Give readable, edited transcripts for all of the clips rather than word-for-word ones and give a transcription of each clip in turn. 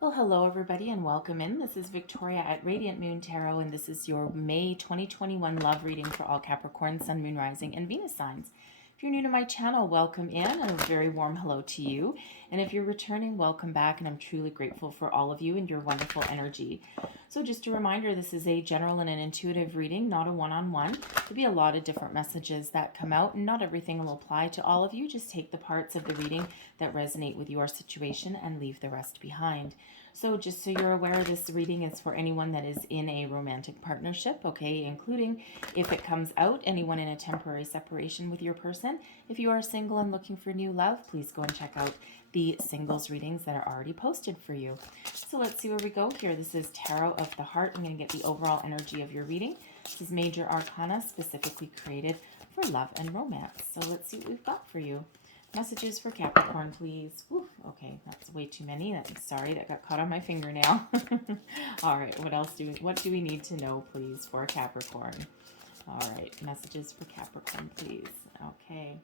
Well, hello everybody and welcome in. This is Victoria at Radiant Moon Tarot, and this is your May 2021 love reading for all Capricorn, Sun, Moon, Rising, and Venus signs. If you're new to my channel, welcome in and a very warm hello to you. And if you're returning, welcome back, and I'm truly grateful for all of you and your wonderful energy. So just a reminder, this is a general and an intuitive reading, not a one-on-one. There'll be a lot of different messages that come out, and not everything will apply to all of you. Just take the parts of the reading that resonate with your situation and leave the rest behind. So just so you're aware, this reading is for anyone that is in a romantic partnership, okay, including, if it comes out, anyone in a temporary separation with your person. If you are single and looking for new love, please go and check out the singles readings that are already posted for you. So let's see where we go here. This is Tarot of the Heart. I'm going to get the overall energy of your reading. This is Major Arcana, specifically created for love and romance. So let's see what we've got for you. Messages for Capricorn, please. Whew, okay, that's way too many. I'm sorry, that got caught on my fingernail. All right, what do we need to know, please, for Capricorn? All right, messages for Capricorn, please. Okay,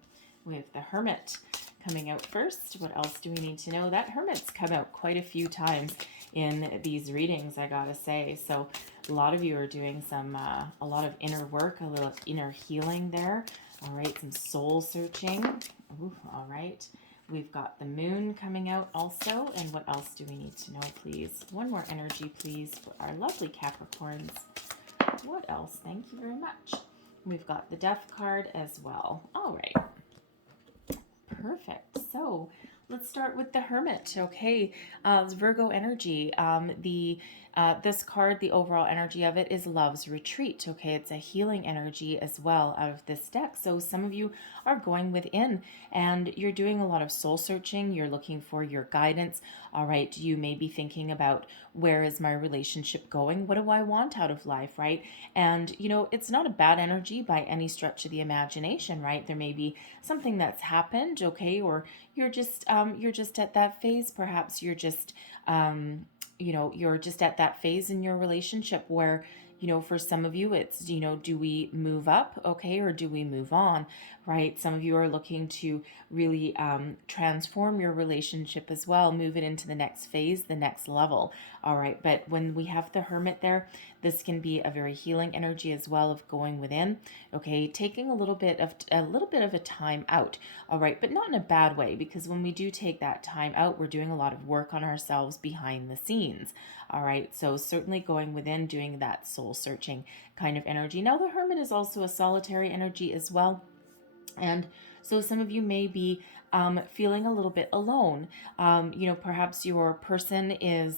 we have the Hermit coming out first. What else do we need to know? That Hermit's come out quite a few times in these readings, I gotta say. So a lot of you are doing a lot of inner work, a little inner healing there. All right, some soul searching. Ooh, all right. We've got the moon coming out also. And what else do we need to know, please? One more energy, please, for our lovely Capricorns. What else? Thank you very much. We've got the Death card as well. All right. Perfect. So let's start with the Hermit. Okay, it's Virgo energy. This card, the overall energy of it is love's retreat. Okay, it's a healing energy as well out of this deck. So some of you are going within and you're doing a lot of soul searching. You're looking for your guidance. All right, you may be thinking about, where is my relationship going? What do I want out of life, right? And it's not a bad energy by any stretch of the imagination, right? There may be something that's happened, okay, or you're just at that phase. Perhaps you're just at that phase in your relationship where, for some of you, it's, do we move up, okay, or do we move on, right? Some of you are looking to really transform your relationship as well, move it into the next phase, the next level, all right? But when we have the Hermit there, this can be a very healing energy as well of going within, okay, taking a little bit of a time out, all right, but not in a bad way, because when we do take that time out, we're doing a lot of work on ourselves behind the scenes. All right, so certainly going within, doing that soul searching kind of energy. Now, the Hermit is also a solitary energy as well. And so some of you may be feeling a little bit alone. Perhaps your person is,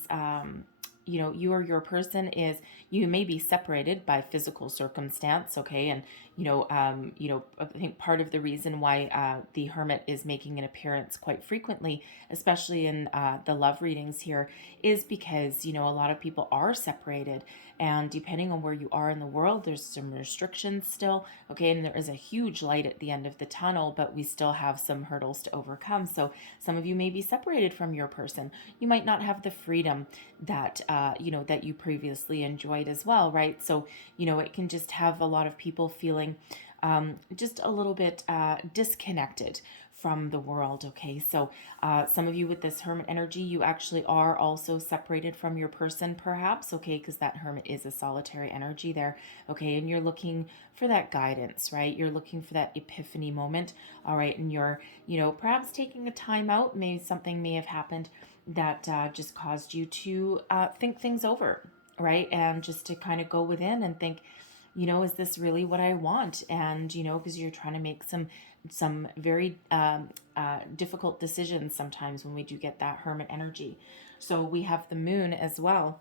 you may be separated by physical circumstance, okay? And, I think part of the reason why the Hermit is making an appearance quite frequently, especially in the love readings here, is because, a lot of people are separated. And depending on where you are in the world, there's some restrictions still, okay? And there is a huge light at the end of the tunnel, but we still have some hurdles to overcome. So some of you may be separated from your person. You might not have the freedom that, that you previously enjoyed as well, right? So, it can just have a lot of people feeling just a little bit disconnected from the world, okay? So some of you with this Hermit energy, you actually are also separated from your person perhaps, okay? Because that Hermit is a solitary energy there, okay? And you're looking for that guidance, right? You're looking for that epiphany moment, all right? And you're, perhaps taking a time out. Maybe something may have happened that just caused you to think things over, right? And just to kind of go within and think, is this really what I want? And, because you're trying to make some very difficult decisions sometimes when we do get that Hermit energy. So we have the moon as well.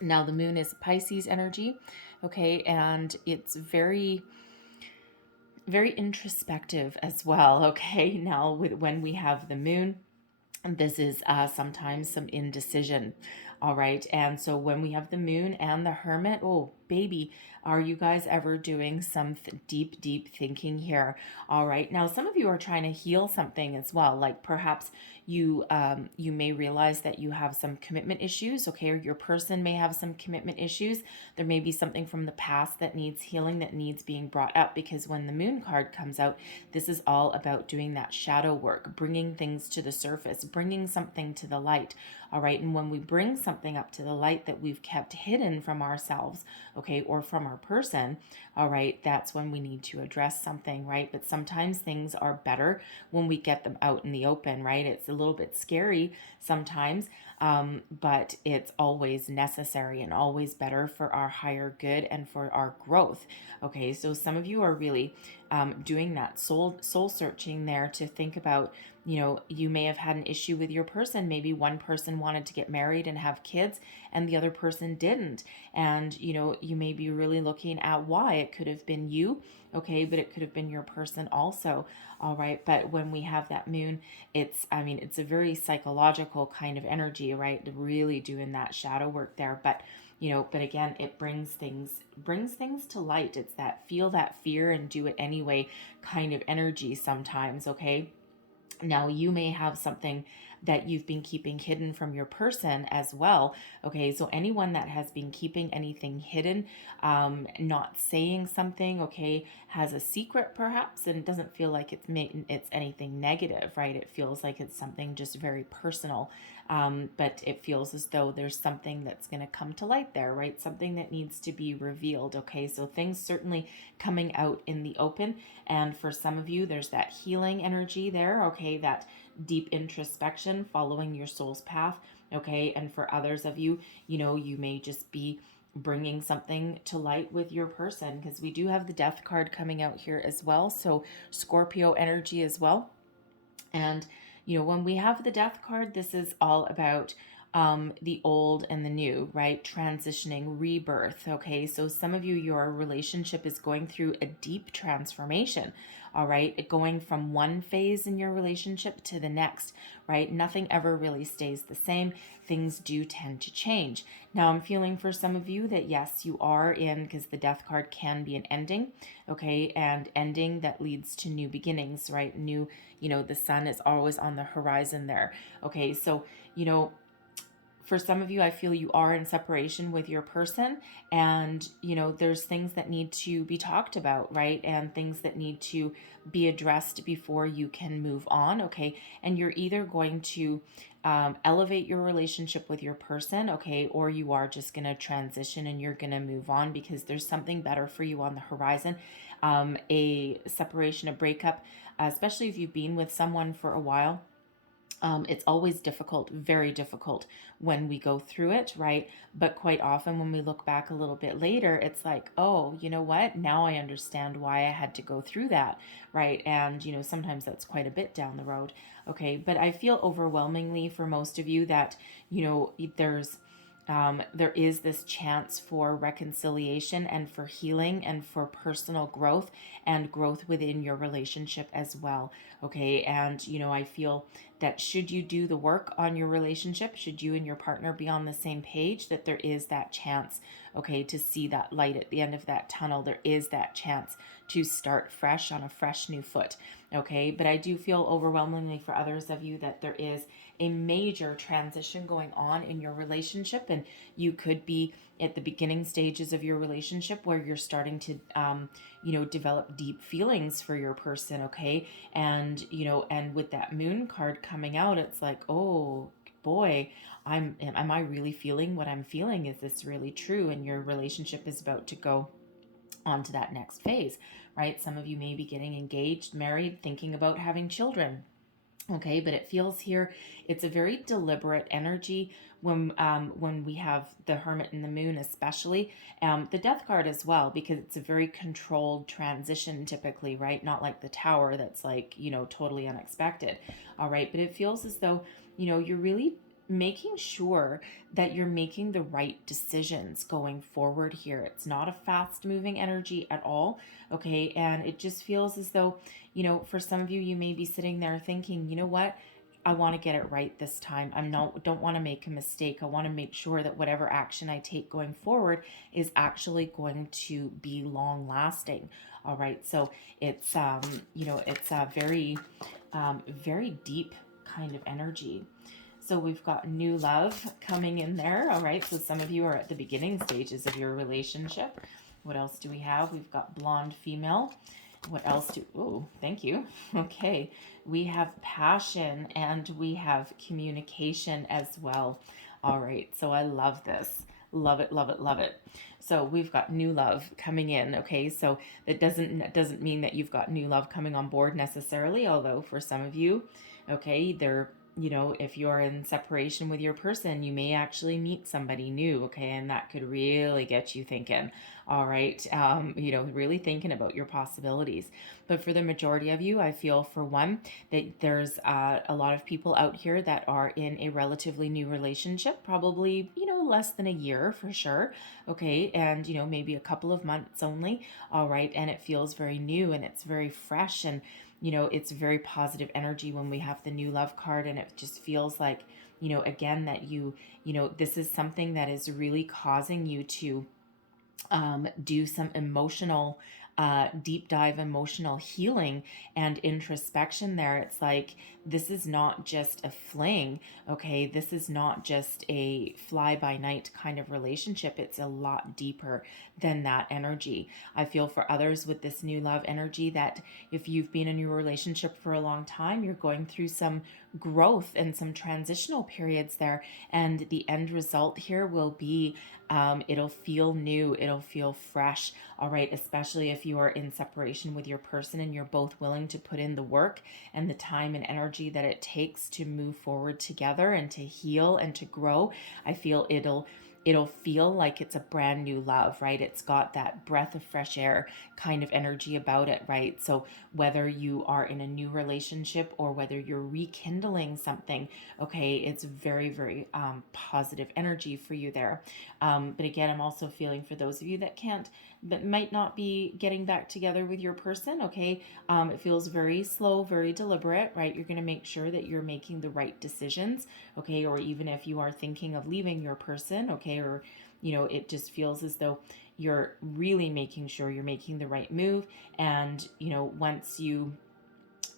Now the moon is Pisces energy, okay? And it's very, very introspective as well, okay? Now when we have the moon, this is sometimes some indecision. All right. And so when we have the moon and the Hermit, oh, baby, are you guys ever doing some deep, deep thinking here? All right. Now, some of you are trying to heal something as well. Like perhaps you may realize that you have some commitment issues, okay, or your person may have some commitment issues. There may be something from the past that needs healing, that needs being brought up, because when the moon card comes out, this is all about doing that shadow work, bringing things to the surface, bringing something to the light. All right. And when we bring something up to the light that we've kept hidden from ourselves, okay, or from our person, all right, that's when we need to address something, right? But sometimes things are better when we get them out in the open, right? It's a little bit scary sometimes, but it's always necessary and always better for our higher good and for our growth. Okay, so some of you are really doing that soul searching there to think about, you know, you may have had an issue with your person. Maybe one person wanted to get married and have kids and the other person didn't. And, you know, you may be really looking at why. It could have been you, okay, but it could have been your person also. All right. But when we have that moon, it's, I mean, it's a very psychological kind of energy, right? Really doing that shadow work there. But, you know, but again, it brings things to light. It's that feel that fear and do it anyway kind of energy sometimes. Okay. Now, you may have something that you've been keeping hidden from your person as well. Okay, so anyone that has been keeping anything hidden, not saying something, okay, has a secret perhaps, and it doesn't feel like it's anything negative, right? It feels like it's something just very personal. But it feels as though there's something that's going to come to light there, right? Something that needs to be revealed. Okay, so things certainly coming out in the open. And for some of you, there's that healing energy there, okay, that deep introspection, following your soul's path, okay. And for others of you, you know, you may just be bringing something to light with your person, because we do have the death card coming out here as well. So Scorpio energy as well. And, you know, when we have the death card, this is all about the old and the new, right? Transitioning, rebirth. Okay. So some of you, your relationship is going through a deep transformation. All right. Going from one phase in your relationship to the next, right? Nothing ever really stays the same. Things do tend to change. Now I'm feeling for some of you that yes, you are in, because the death card can be an ending. Okay. And ending that leads to new beginnings, right? New, you know, the sun is always on the horizon there. Okay. So, you know, for some of you, I feel you are in separation with your person, and, you know, there's things that need to be talked about, right? And things that need to be addressed before you can move on, okay? And you're either going to elevate your relationship with your person, okay? Or you are just going to transition and you're going to move on because there's something better for you on the horizon. A separation, a breakup, especially if you've been with someone for a while. It's always difficult, very difficult when we go through it, right? But quite often when we look back a little bit later, it's like, oh, you know what? Now I understand why I had to go through that, right? And, you know, sometimes that's quite a bit down the road. Okay. But I feel overwhelmingly for most of you that, you know, there is this chance for reconciliation and for healing and for personal growth and growth within your relationship as well. Okay. And, you know, I feel that should you do the work on your relationship, should you and your partner be on the same page, that there is that chance, okay, to see that light at the end of that tunnel. There is that chance to start fresh on a fresh new foot. Okay. But I do feel overwhelmingly for others of you that there is a major transition going on in your relationship, and you could be at the beginning stages of your relationship where you're starting to you know, develop deep feelings for your person, okay? And, you know, and with that moon card coming out, it's like, oh boy, am I really feeling what I'm feeling? Is this really true? And your relationship is about to go on to that next phase, right? Some of you may be getting engaged, married, thinking about having children. Okay, but it feels here it's a very deliberate energy when we have the Hermit and the Moon, especially the Death card as well, because it's a very controlled transition typically, right? Not like the Tower that's like, you know, totally unexpected. All right, but it feels as though, you know, you're really making sure that you're making the right decisions going forward here. It's not a fast moving energy at all. Okay, and it just feels as though, you know, for some of you, you may be sitting there thinking, you know what? I want to get it right this time. Don't want to make a mistake. I want to make sure that whatever action I take going forward is actually going to be long lasting. All right. So it's, you know, it's a very, very deep kind of energy. So we've got new love coming in there. All right. So some of you are at the beginning stages of your relationship. What else do we have? We've got blonde female. What else do, oh, thank you. Okay. We have passion and we have communication as well. All right. So I love this. Love it, love it, love it. So we've got new love coming in. Okay. So that doesn't mean that you've got new love coming on board necessarily, although for some of you, okay, they're, if you're in separation with your person, you may actually meet somebody new, okay, and that could really get you thinking. All right, really thinking about your possibilities. But for the majority of you, I feel for one that there's a lot of people out here that are in a relatively new relationship, probably, less than a year for sure. Okay, and, maybe a couple of months only. All right, and it feels very new and it's very fresh, and it's very positive energy when we have the new love card, and it just feels like, again, that this is something that is really causing you to do some emotional, deep dive emotional healing and introspection there. It's like, this is not just a fling, okay? This is not just a fly by night kind of relationship. It's a lot deeper than that energy. I feel for others with this new love energy that if you've been in your relationship for a long time, you're going through some growth and some transitional periods there. And the end result here will be it'll feel new, it'll feel fresh, all right, especially if you are in separation with your person and you're both willing to put in the work and the time and energy that it takes to move forward together and to heal and to grow. I feel it'll feel like it's a brand new love, right? It's got that breath of fresh air kind of energy about it, right? So whether you are in a new relationship or whether you're rekindling something, okay, it's very, very positive energy for you there. But again, I'm also feeling for those of you that can't, but might not be getting back together with your person, okay? It feels very slow, very deliberate, right? You're going to make sure that you're making the right decisions, okay? Or even if you are thinking of leaving your person, okay? Or, it just feels as though you're really making sure you're making the right move. And, once you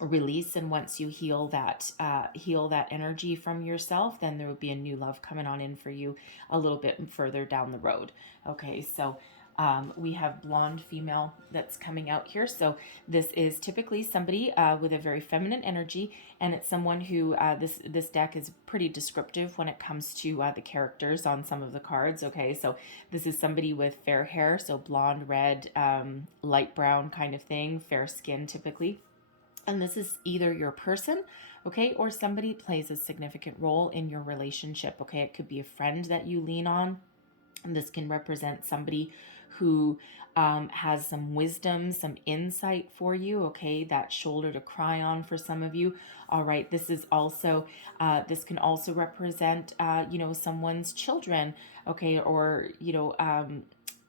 release and once you heal that energy from yourself, then there would be a new love coming on in for you a little bit further down the road. Okay, so we have blonde female that's coming out here. So this is typically somebody with a very feminine energy, and it's someone who this deck is pretty descriptive when it comes to the characters on some of the cards. Okay, so this is somebody with fair hair, so blonde, red, light brown kind of thing, fair skin typically. And this is either your person, okay, or somebody plays a significant role in your relationship, okay? It could be a friend that you lean on. And this can represent somebody who has some wisdom, some insight for you, okay? That shoulder to cry on for some of you. All right, this is also, this can also represent, someone's children, okay? Or,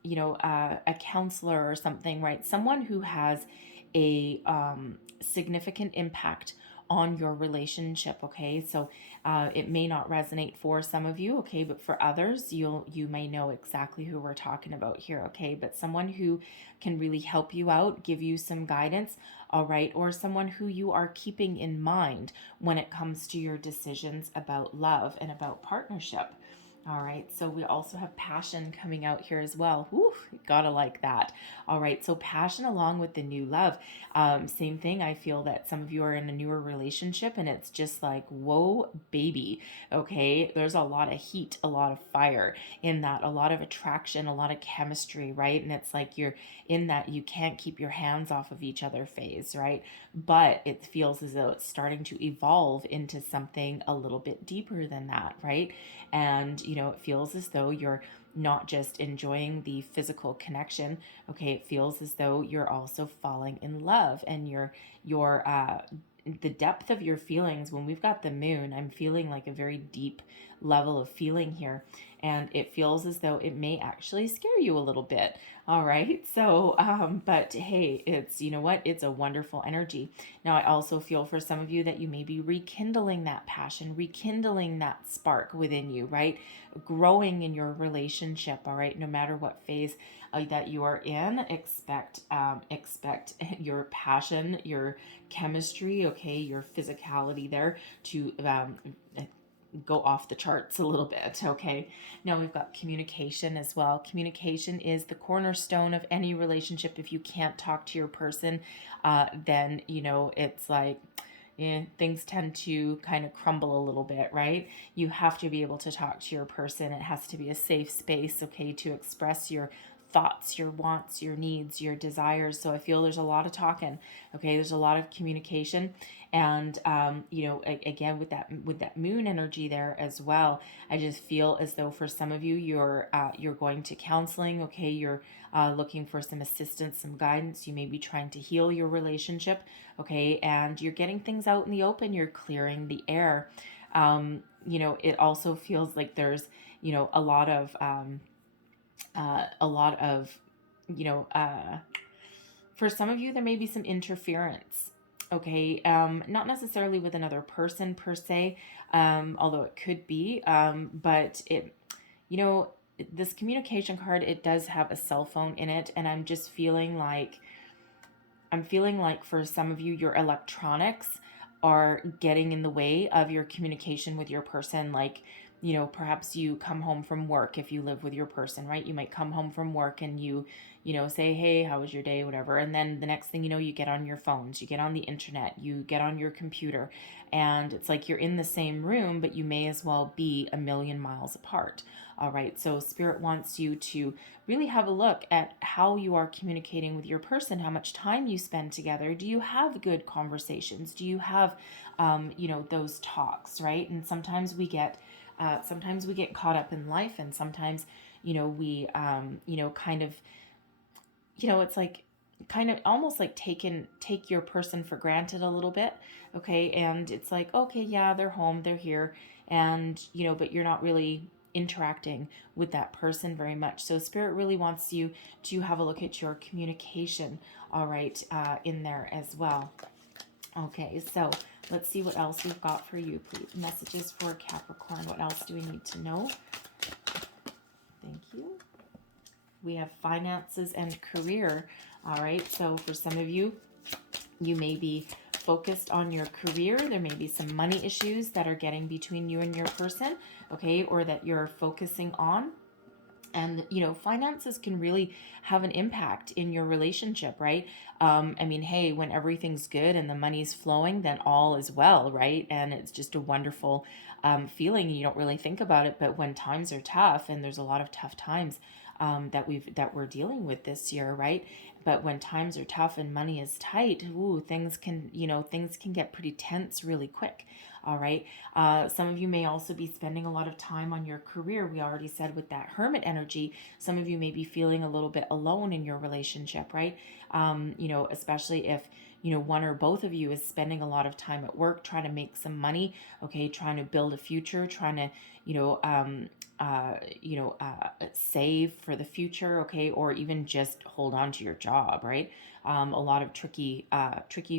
a counselor or something, right? Someone who has a significant impact on your relationship, okay? So it may not resonate for some of you, okay, but for others, you may know exactly who we're talking about here, okay? But someone who can really help you out, give you some guidance, all right, or someone who you are keeping in mind when it comes to your decisions about love and about partnership. All right, so we also have passion coming out here as well. Whew, gotta like that. All right, so passion along with the new love. Same thing, I feel that some of you are in a newer relationship and it's just like, whoa, baby. Okay, there's a lot of heat, a lot of fire in that, a lot of attraction, a lot of chemistry, right? And it's like you're in that you can't keep your hands off of each other phase, right? But it feels as though it's starting to evolve into something a little bit deeper than that, right? And it feels as though you're not just enjoying the physical connection, okay? It feels as though you're also falling in love, and your the depth of your feelings. When we've got the moon, I'm feeling like a very deep level of feeling here, and it feels as though it may actually scare you a little bit. All right, so but hey, it's, what, it's a wonderful energy. Now I also feel for some of you that you may be rekindling that passion, rekindling that spark within you, right? Growing in your relationship. All right, no matter what phase that you are in, expect your passion, your chemistry, okay, your physicality there to go off the charts a little bit. Okay. Now we've got communication as well. Communication is the cornerstone of any relationship. If you can't talk to your person, then, it's like, things tend to kind of crumble a little bit, right? You have to be able to talk to your person. It has to be a safe space, okay, to express your thoughts, your wants, your needs, your desires. So I feel there's a lot of talking, okay? There's a lot of communication, and again with that moon energy there as well. I just feel as though for some of you, you're going to counseling, okay? You're looking for some assistance, some guidance. You may be trying to heal your relationship, okay? And you're getting things out in the open. You're clearing the air. It also feels like there's, a lot of, a lot of, you know, uh, for some of you, there may be some interference. Okay, not necessarily with another person per se, although it could be. But this communication card, it does have a cell phone in it, and I'm feeling like for some of you, your electronics are getting in the way of your communication with your person. Like, perhaps you come home from work if you live with your person, right? You might come home from work and you say, hey, how was your day, whatever. And then the next thing you know, you get on your phones, you get on the internet, you get on your computer, and it's like you're in the same room, but you may as well be a million miles apart. All right, so Spirit wants you to really have a look at how you are communicating with your person, how much time you spend together. Do you have good conversations? Do you have, those talks, right? And sometimes we get caught up in life, and sometimes, we, kind of, it's like kind of almost like take your person for granted a little bit, okay? And it's like, okay, yeah, they're home, they're here, and but you're not really interacting with that person very much. So Spirit really wants you to have a look at your communication, all right, in there as well. Okay, so let's see what else we've got for you, please. Messages for Capricorn. What else do we need to know? Thank you. We have finances and career. All right, so for some of you, you may be focused on your career. There may be some money issues that are getting between you and your person, okay, or that you're focusing on. And, finances can really have an impact in your relationship, right? Hey, when everything's good and the money's flowing, then all is well, right? And it's just a wonderful feeling. You don't really think about it, but when times are tough, and there's a lot of tough times that we're dealing with this year, right? But when times are tough and money is tight, things can get pretty tense really quick. All right. Some of you may also be spending a lot of time on your career. We already said with that hermit energy, some of you may be feeling a little bit alone in your relationship, right? Especially if, one or both of you is spending a lot of time at work trying to make some money, okay, trying to build a future, trying to, save for the future, okay, or even just hold on to your job, right? A lot of tricky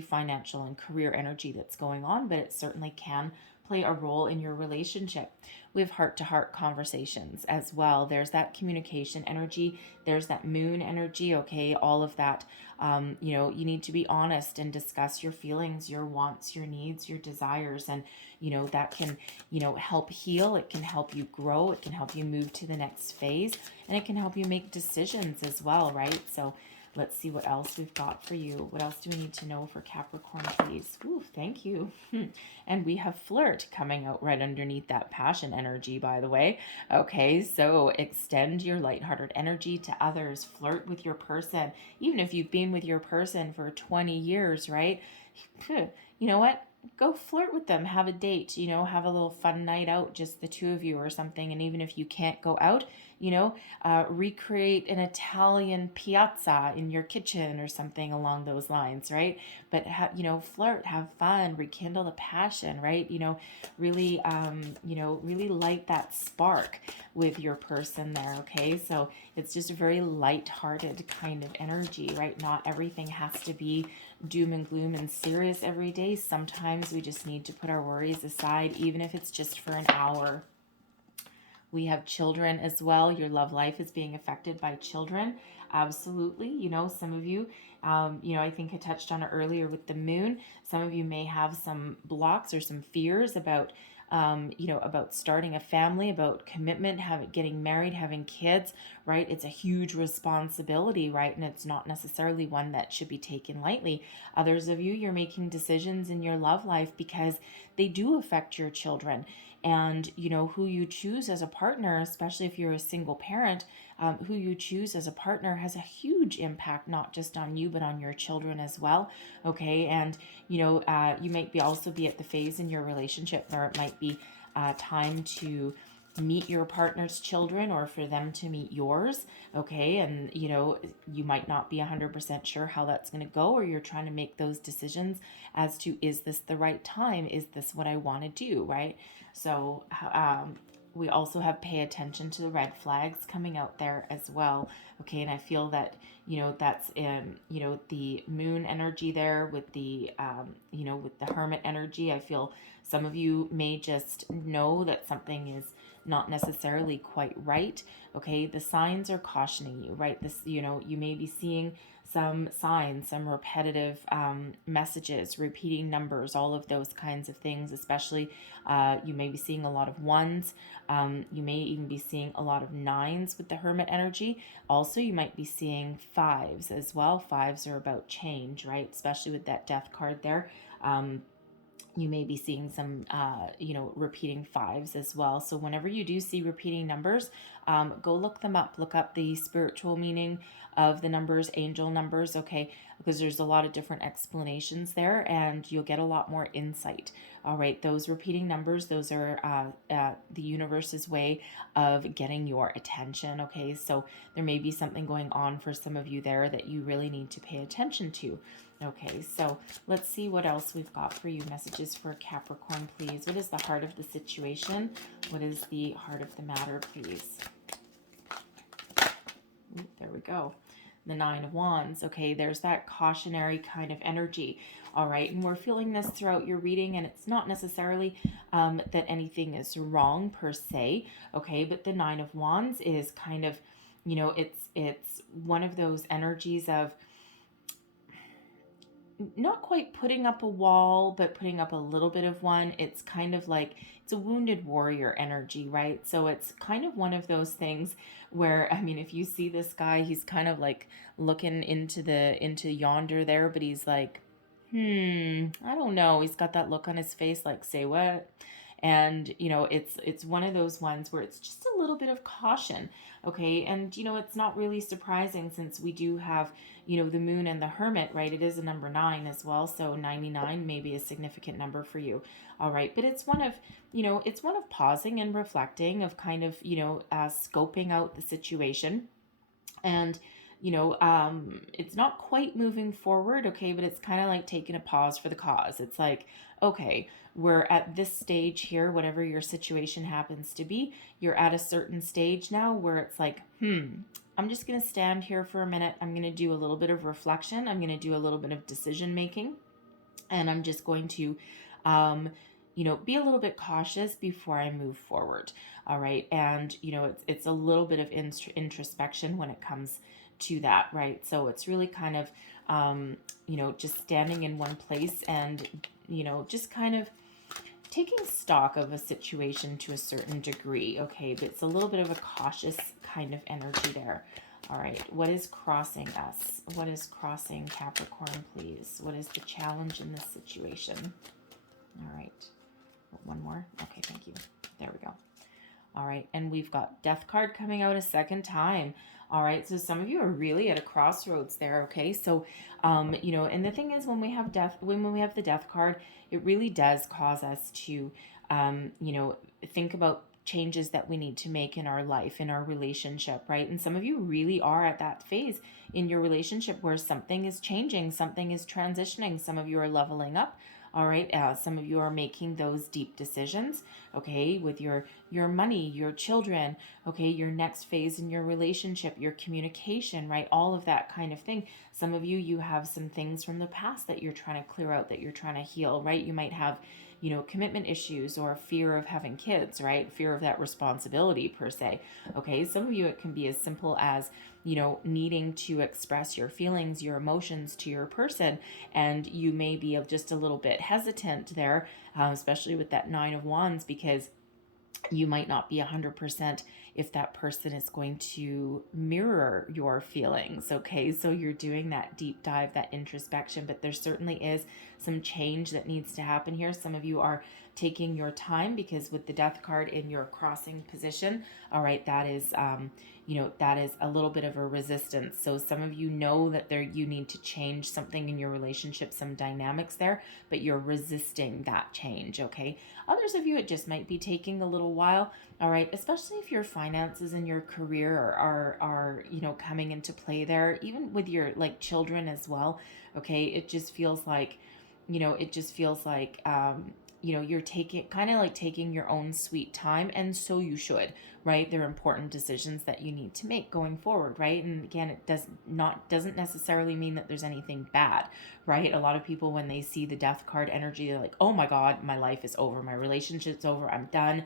financial and career energy that's going on, but it certainly can play a role in your relationship. We have heart-to-heart conversations as well. There's that communication energy. There's that moon energy, okay, all of that. You need to be honest and discuss your feelings, your wants, your needs, your desires, and, that can, help heal. It can help you grow. It can help you move to the next phase, and it can help you make decisions as well, right? So let's see what else we've got for you. What else do we need to know for Capricorn, please? Ooh, thank you. And we have flirt coming out right underneath that passion energy, by the way. Okay, so extend your lighthearted energy to others. Flirt with your person. Even if you've been with your person for 20 years, right? You know what? Go flirt with them. Have a date, have a little fun night out, just the two of you or something. And even if you can't go out, recreate an Italian piazza in your kitchen or something along those lines, right? But flirt, have fun, rekindle the passion, right? Really, really light that spark with your person there. Okay, so it's just a very light-hearted kind of energy, right? Not everything has to be doom and gloom and serious every day. Sometimes we just need to put our worries aside, even if it's just for an hour. We have children as well. Your love life is being affected by children. Absolutely. Some of you, I think I touched on it earlier with the moon. Some of you may have some blocks or some fears about about starting a family, about commitment, getting married, having kids, right? It's a huge responsibility, right? And it's not necessarily one that should be taken lightly. Others of you, you're making decisions in your love life because they do affect your children. And, who you choose as a partner, especially if you're a single parent, who you choose as a partner has a huge impact, not just on you, but on your children as well. Okay. And, you might also be at the phase in your relationship where it might be time to meet your partner's children or for them to meet yours. Okay. And, you might not be 100% sure how that's going to go, or you're trying to make those decisions as to, is this the right time? Is this what I want to do? Right. So, we also have pay attention to the red flags coming out there as well. Okay. And I feel that, that's the moon energy there with the, with the hermit energy. I feel some of you may just know that something is not necessarily quite right. Okay. The signs are cautioning you, right? You may be seeing some signs, some repetitive messages, repeating numbers, all of those kinds of things, especially you may be seeing a lot of ones. You may even be seeing a lot of nines with the hermit energy. Also, you might be seeing fives as well. Fives are about change, right? Especially with that death card there. You may be seeing some, repeating fives as well. So whenever you do see repeating numbers, go look them up. Look up the spiritual meaning of the numbers, angel numbers, okay? Because there's a lot of different explanations there, and you'll get a lot more insight. All right, those repeating numbers, those are the universe's way of getting your attention, okay? So there may be something going on for some of you there that you really need to pay attention to. Okay, so let's see what else we've got for you. Messages for Capricorn, please. What is the heart of the situation? What is the heart of the matter, please? Ooh, there we go. The Nine of Wands. Okay, there's that cautionary kind of energy. All right, and we're feeling this throughout your reading, and it's not necessarily that anything is wrong per se. Okay, but the Nine of Wands is kind of, it's one of those energies of not quite putting up a wall, but putting up a little bit of one. It's kind of like, it's a wounded warrior energy, right? So it's kind of one of those things where, if you see this guy, he's kind of like looking into yonder there, but he's like, I don't know. He's got that look on his face like, say what? And, it's one of those ones where it's just a little bit of caution. Okay. And, it's not really surprising since we do have, the moon and the hermit, right? It is a number 9 as well. So 99 may be a significant number for you. All right. But it's one of, it's one of pausing and reflecting, of kind of, scoping out the situation. And, it's not quite moving forward, okay, but it's kind of like taking a pause for the cause. It's like, okay, we're at this stage here, whatever your situation happens to be, you're at a certain stage now where it's like, I'm just going to stand here for a minute. I'm going to do a little bit of reflection. I'm going to do a little bit of decision making, and I'm just going to, be a little bit cautious before I move forward. All right. And, it's a little bit of introspection when it comes to that, right? So it's really kind of, just standing in one place and, just kind of taking stock of a situation to a certain degree. Okay. But it's a little bit of a cautious kind of energy there. All right. What is crossing us? What is crossing Capricorn, please? What is the challenge in this situation? All right. One more. Okay. Thank you. There we go. All right. And we've got Death card coming out a second time. All right. So some of you are really at a crossroads there. Okay. So, and the thing is, when we have the Death card, it really does cause us to, think about changes that we need to make in our life, in our relationship, right? And some of you really are at that phase in your relationship where something is changing, something is transitioning. Some of you are leveling up. All right. Some of you are making those deep decisions, okay, with your money, your children, okay, your next phase in your relationship, your communication, right? All of that kind of thing. Some of you have some things from the past that you're trying to clear out, that you're trying to heal, right? You might have, commitment issues or fear of having kids, right? Fear of that responsibility per se. Okay, some of you, it can be as simple as, needing to express your feelings, your emotions to your person, and you may be just a little bit hesitant there, especially with that Nine of Wands, because you might not be 100% if that person is going to mirror your feelings. Okay, so you're doing that deep dive, that introspection, but there certainly is some change that needs to happen here. Some of you are taking your time because with the Death card in your crossing position, all right, that is that is a little bit of a resistance. So some of you know that you need to change something in your relationship, some dynamics there, but you're resisting that change. Okay, others of you, it just might be taking a little while. All right, especially if your finances and your career are coming into play there, even with your children as well. Okay, it just feels like you're taking your own sweet time, and so you should, right? They're important decisions that you need to make going forward, right? And again, it doesn't necessarily mean that there's anything bad, right? A lot of people, when they see the Death card energy, they're like, oh my God, my life is over, my relationship's over, I'm done,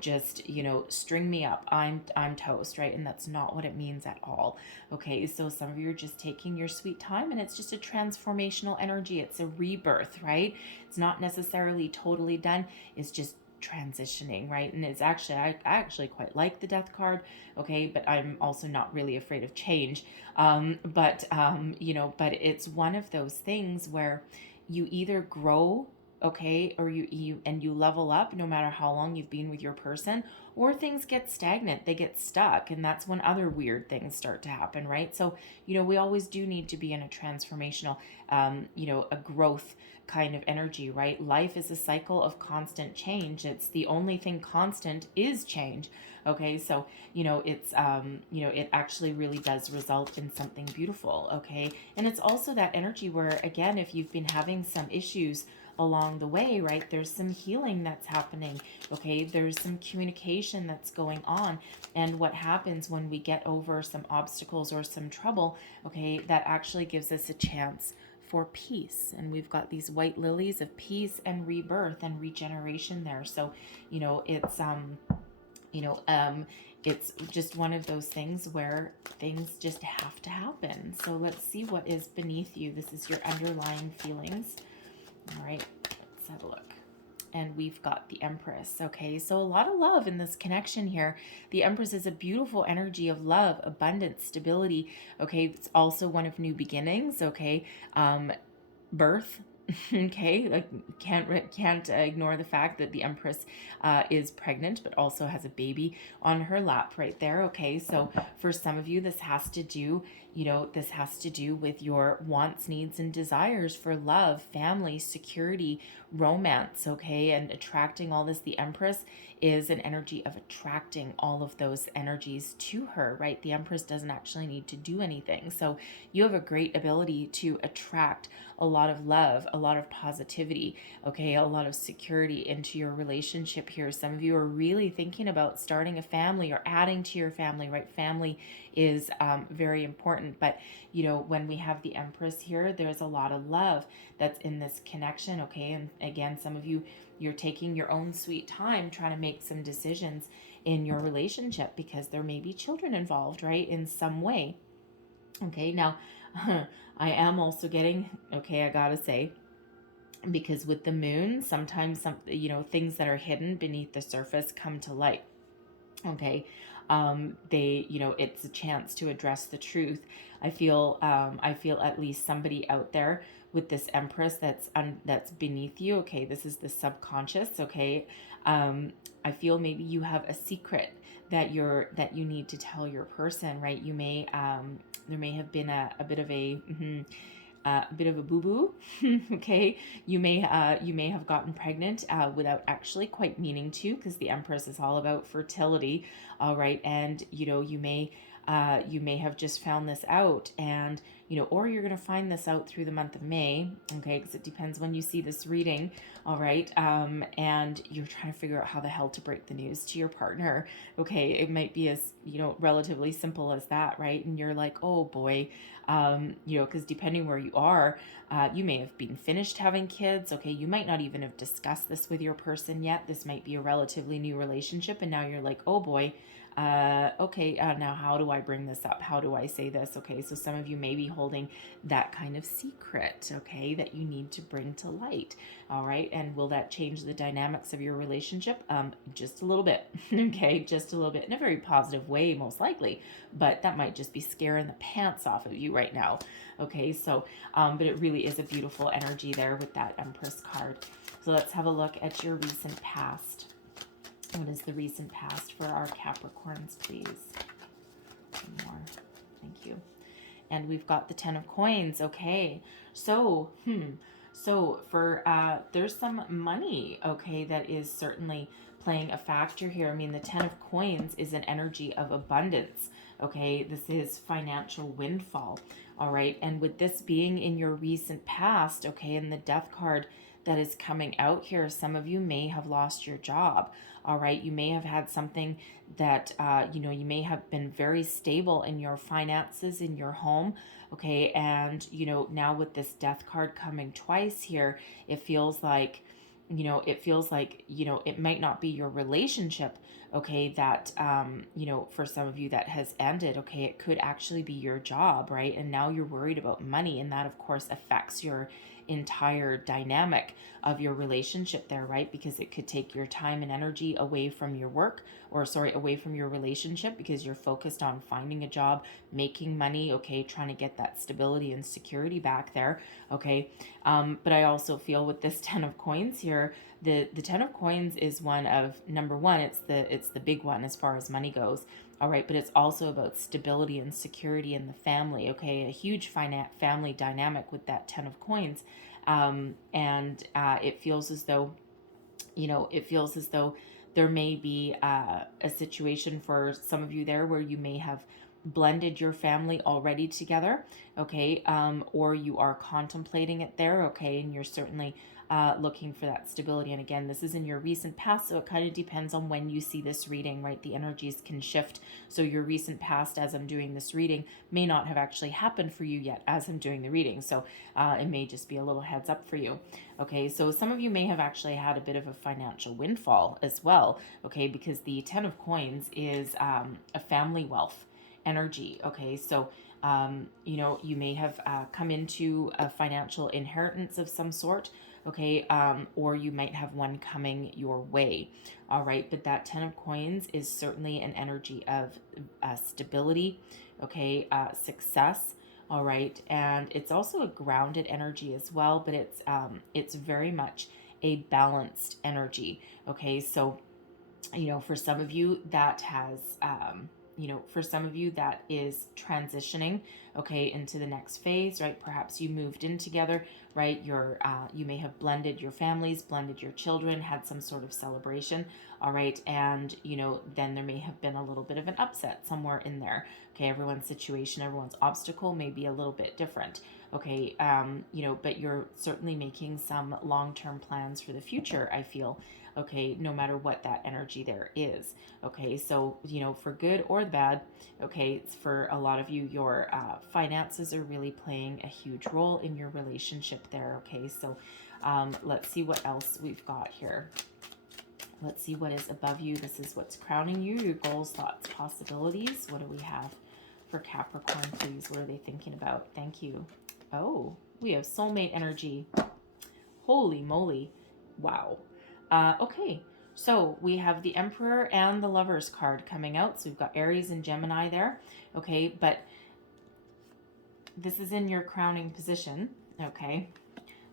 just string me up, I'm toast, right? And that's not what it means at all. Okay, so some of you are just taking your sweet time, and it's just a transformational energy. It's a rebirth, right? It's not necessarily totally done. It's just transitioning, right? And it's actually, I actually quite like the Death card, okay, but I'm also not really afraid of change. But it's one of those things where you either grow, okay, or you level up no matter how long you've been with your person, or things get stagnant, they get stuck, and that's when other weird things start to happen, right? So we always do need to be in a transformational a growth kind of energy, right? Life is a cycle of constant change. It's the only thing constant is change. Okay, so it's it actually really does result in something beautiful. Okay, and it's also that energy where, again, if you've been having some issues along the way, right, there's some healing that's happening. Okay, there's some communication that's going on, and what happens when we get over some obstacles or some trouble, okay, that actually gives us a chance for peace. And we've got these white lilies of peace and rebirth and regeneration there. So it's just one of those things where things just have to happen. So let's see what is beneath you. This is your underlying feelings. All right, let's have a look. And we've got the Empress. Okay, so a lot of love in this connection here. The Empress is a beautiful energy of love, abundance, stability. Okay, it's also one of new beginnings. Okay, birth. Okay, like can't ignore the fact that the Empress is pregnant, but also has a baby on her lap right there. Okay, so for some of you, this has to do with your wants, needs, and desires for love, family, security, romance. Okay, and attracting all this. The Empress is an energy of attracting all of those energies to her, right? The Empress doesn't actually need to do anything. So you have a great ability to attract a lot of love, a lot of positivity, okay, a lot of security into your relationship here. Some of you are really thinking about starting a family or adding to your family, right? Family is very important, but when we have the Empress here, there's a lot of love that's in this connection, okay? And again, some of you, you're taking your own sweet time trying to make some decisions in your relationship because there may be children involved, right, in some way. Okay, now I am also getting, okay, I gotta say, because with the moon, sometimes things that are hidden beneath the surface come to light. Okay, it's a chance to address the truth. I feel at least somebody out there with this Empress that's beneath you. Okay, this is the subconscious. Okay, I feel maybe you have a secret that you need to tell your person, right? You may there may have been a bit of a boo-boo. Okay, you may have gotten pregnant without actually quite meaning to, because the Empress is all about fertility. All right, and you may You may have just found this out, and or you're going to find this out through the month of May, okay, because it depends when you see this reading, all right, and you're trying to figure out how the hell to break the news to your partner, okay. It might be as, relatively simple as that, right? And you're like, oh boy, because depending where you are, you may have been finished having kids, okay. You might not even have discussed this with your person yet. This might be a relatively new relationship, and now you're like, oh boy, okay, now how do I bring this up? How do I say this? Okay, so some of you may be holding that kind of secret, okay, that you need to bring to light, all right? And will that change the dynamics of your relationship? Just a little bit, okay, just a little bit, in a very positive way, most likely, but that might just be scaring the pants off of you right now, okay? So, but it really is a beautiful energy there with that Empress card. So let's have a look at your recent past. What is the recent past for our Capricorns, please? One more. Thank you. And we've got the 10 of coins. Okay. So, so for, there's some money, okay, that is certainly playing a factor here. I mean, the 10 of coins is an energy of abundance. Okay. This is financial windfall. All right. And with this being in your recent past, okay, and the death card that is coming out here, some of you may have lost your job. All right, you may have had something that, you may have been very stable in your finances in your home. Okay, and, now with this death card coming twice here, it feels like, it might not be your relationship, okay, that, for some of you that has ended, okay, it could actually be your job, right? And now you're worried about money, and that, of course, affects your entire dynamic of your relationship there, right? Because it could take your time and energy away from your work, or away from your relationship, because you're focused on finding a job, making money, okay, trying to get that stability and security back there, okay. But I also feel with this 10 of coins here, the 10 of coins is one of, number one, it's the big one as far as money goes. All right, but it's also about stability and security in the family, okay? A huge family dynamic with that 10 of coins. And it feels as though, there may be a situation for some of you there where you may have blended your family already together, okay? Or you are contemplating it there, okay? And you're certainly looking for that stability. And again, this is in your recent past, so it kind of depends on when you see this reading, right? The energies can shift. So your recent past, as I'm doing this reading, may not have actually happened for you yet as I'm doing the reading. So it may just be a little heads up for you. Okay, so some of you may have actually had a bit of a financial windfall as well, okay? Because the 10 of coins is a family wealth energy, okay? So you may have come into a financial inheritance of some sort, okay, or you might have one coming your way, all right? But that 10 of coins is certainly an energy of stability, okay, success, all right? And it's also a grounded energy as well, but it's very much a balanced energy, okay? So, for some of you that has, for some of you that is transitioning, okay, into the next phase, right? Perhaps you moved in together, right? You may have blended your families, blended your children, had some sort of celebration, all right? And, then there may have been a little bit of an upset somewhere in there, okay? Everyone's situation, everyone's obstacle may be a little bit different, okay? But you're certainly making some long-term plans for the future, I feel, okay, no matter what that energy there is, okay? So, for good or the bad, okay, it's for a lot of you, your finances are really playing a huge role in your relationship there, okay? So let's see what else we've got here. Let's see what is above you. This is what's crowning you, your goals, thoughts, possibilities. What do we have for Capricorn, please? What are they thinking about? Thank you. Oh, we have soulmate energy. Holy moly. Wow. Okay, so we have the Emperor and the Lovers card coming out. So we've got Aries and Gemini there. Okay, but this is in your crowning position. Okay,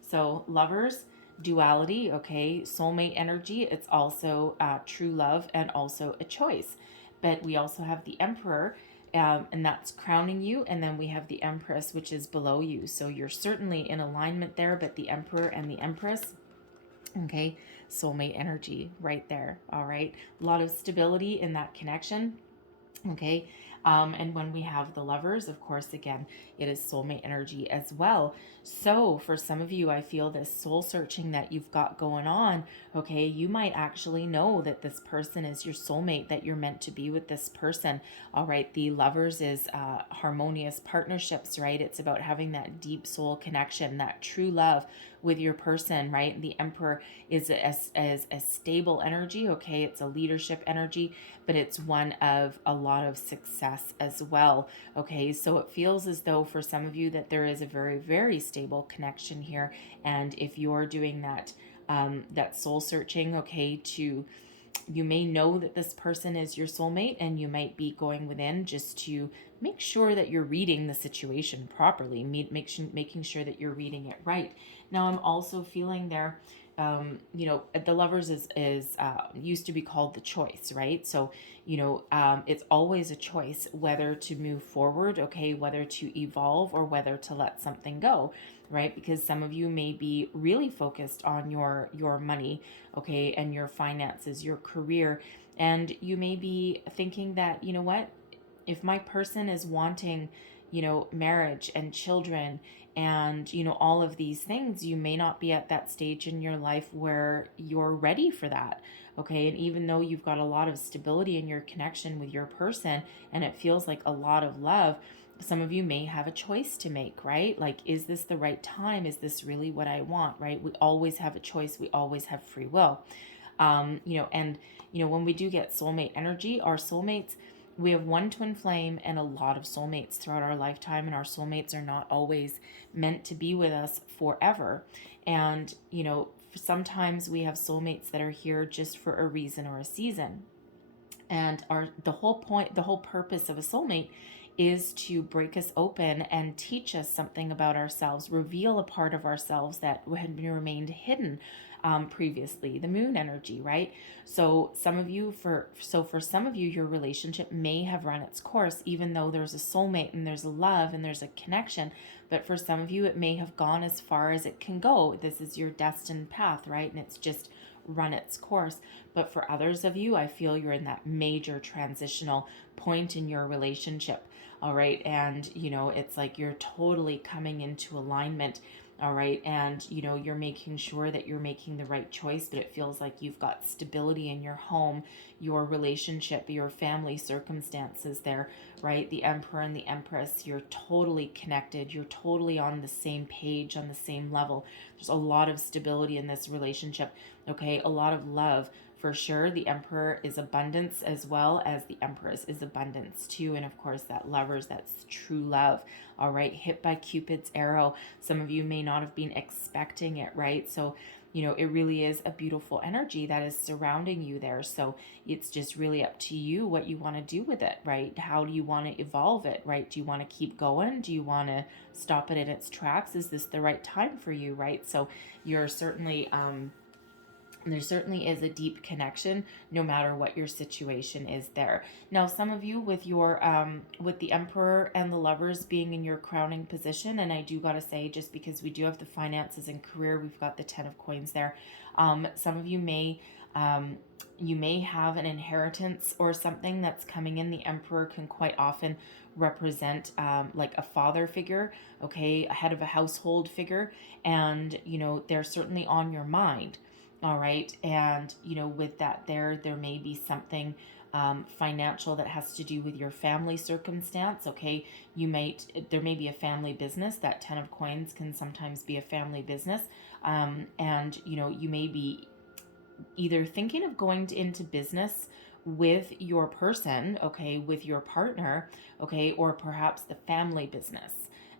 so Lovers, duality, okay, soulmate energy. It's also true love and also a choice. But we also have the Emperor, and that's crowning you. And then we have the Empress, which is below you. So you're certainly in alignment there, but the Emperor and the Empress, okay, soulmate energy right there, all right? A lot of stability in that connection, okay? And when we have the Lovers, of course, again, it is soulmate energy as well. So for some of you, I feel this soul searching that you've got going on. Okay, you might actually know that this person is your soulmate, that you're meant to be with this person. All right, the Lovers is harmonious partnerships, right? It's about having that deep soul connection, that true love with your person, right? The Emperor is a stable energy, okay? It's a leadership energy, but it's one of a lot of success as well, okay? So it feels as though for some of you that there is a very, very stable connection here. And if you're doing that soul searching, okay, you may know that this person is your soulmate, and you might be going within just to make sure that you're reading the situation properly, making sure that you're reading it right. Now, I'm also feeling there, the Lovers is used to be called the choice, right? So, it's always a choice whether to move forward, okay, whether to evolve or whether to let something go, right? Because some of you may be really focused on your money, okay, and your finances, your career, and you may be thinking that, you know what, if my person is wanting, marriage and children and, all of these things, you may not be at that stage in your life where you're ready for that. Okay. And even though you've got a lot of stability in your connection with your person and it feels like a lot of love, some of you may have a choice to make, right? Like, is this the right time? Is this really what I want, right? We always have a choice. We always have free will. When we do get soulmate energy, our soulmates, we have one twin flame and a lot of soulmates throughout our lifetime, and our soulmates are not always meant to be with us forever. And, sometimes we have soulmates that are here just for a reason or a season. And the whole purpose of a soulmate is to break us open and teach us something about ourselves, reveal a part of ourselves that had been remained hidden previously, the moon energy, right? So for some of you, your relationship may have run its course, even though there's a soulmate and there's a love and there's a connection. But for some of you, it may have gone as far as it can go. This is your destined path, right? And it's just run its course. But for others of you, I feel you're in that major transitional point in your relationship. All right. And, it's like you're totally coming into alignment. All right. And, you're making sure that you're making the right choice, but it feels like you've got stability in your home, your relationship, your family circumstances there, right? The Emperor and the Empress, you're totally connected. You're totally on the same page, on the same level. There's a lot of stability in this relationship. Okay. A lot of love. For sure, the Emperor is abundance as well as the Empress is abundance too. And of course, that Lovers, that's true love. All right, hit by Cupid's arrow. Some of you may not have been expecting it, right? So, it really is a beautiful energy that is surrounding you there. So it's just really up to you what you want to do with it, right? How do you want to evolve it, right? Do you want to keep going? Do you want to stop it in its tracks? Is this the right time for you, right? So you're certainly, there certainly is a deep connection no matter what your situation is there. Now, some of you with with the Emperor and the Lovers being in your crowning position, and I do got to say, just because we do have the finances and career, we've got the 10 of coins there. Some of you may have an inheritance or something that's coming in. The Emperor can quite often represent like a father figure, okay, a head of a household figure, and they're certainly on your mind. All right. And, with that, there may be something financial that has to do with your family circumstance. Okay. There may be a family business. That 10 of coins can sometimes be a family business. And, you may be either thinking of going into business with your person, okay, with your partner, okay, or perhaps the family business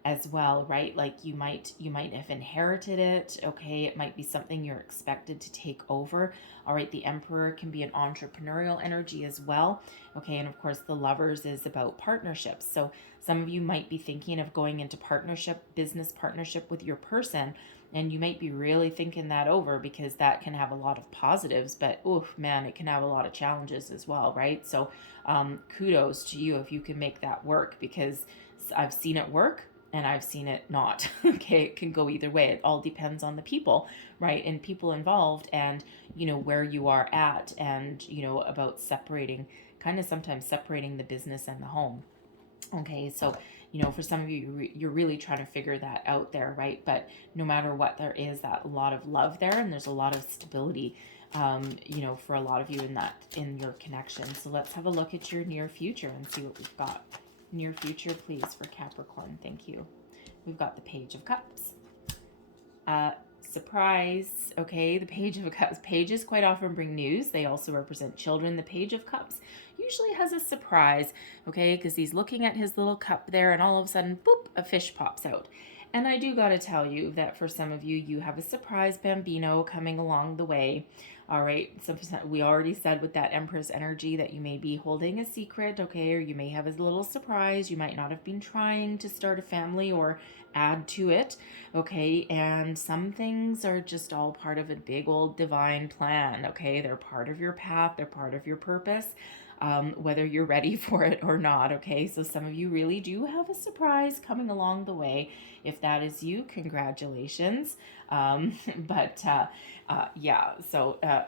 as well, right? Like you might have inherited it, okay? It might be something you're expected to take over. All right, the Emperor can be an entrepreneurial energy as well, okay? And of course, the Lovers is about partnerships. So some of you might be thinking of going into business partnership with your person, and you might be really thinking that over because that can have a lot of positives, but oof, man, it can have a lot of challenges as well, right? So kudos to you if you can make that work, because I've seen it work and I've seen it not. Okay, it can go either way. It all depends on the people, right? And people involved, and where you are at, and about separating kind of sometimes separating the business and the home. Okay, so, for some of you, you're really trying to figure that out there, right? But no matter what, there is that a lot of love there, and there's a lot of stability, for a lot of you in your connection. So let's have a look at your near future and see what we've got. Near future, please, for Capricorn. Thank you. We've got the Page of Cups. Surprise. Okay, the Page of Cups. Pages quite often bring news. They also represent children. The Page of Cups usually has a surprise, okay, because he's looking at his little cup there, and all of a sudden, boop, a fish pops out. And I do got to tell you that for some of you, you have a surprise bambino coming along the way. All right, so we already said with that Empress energy that you may be holding a secret, okay, or you may have a little surprise. You might not have been trying to start a family or add to it, okay, and some things are just all part of a big old divine plan, okay. They're part of your path, they're part of your purpose, whether you're ready for it or not, okay. So some of you really do have a surprise coming along the way. If that is you, congratulations.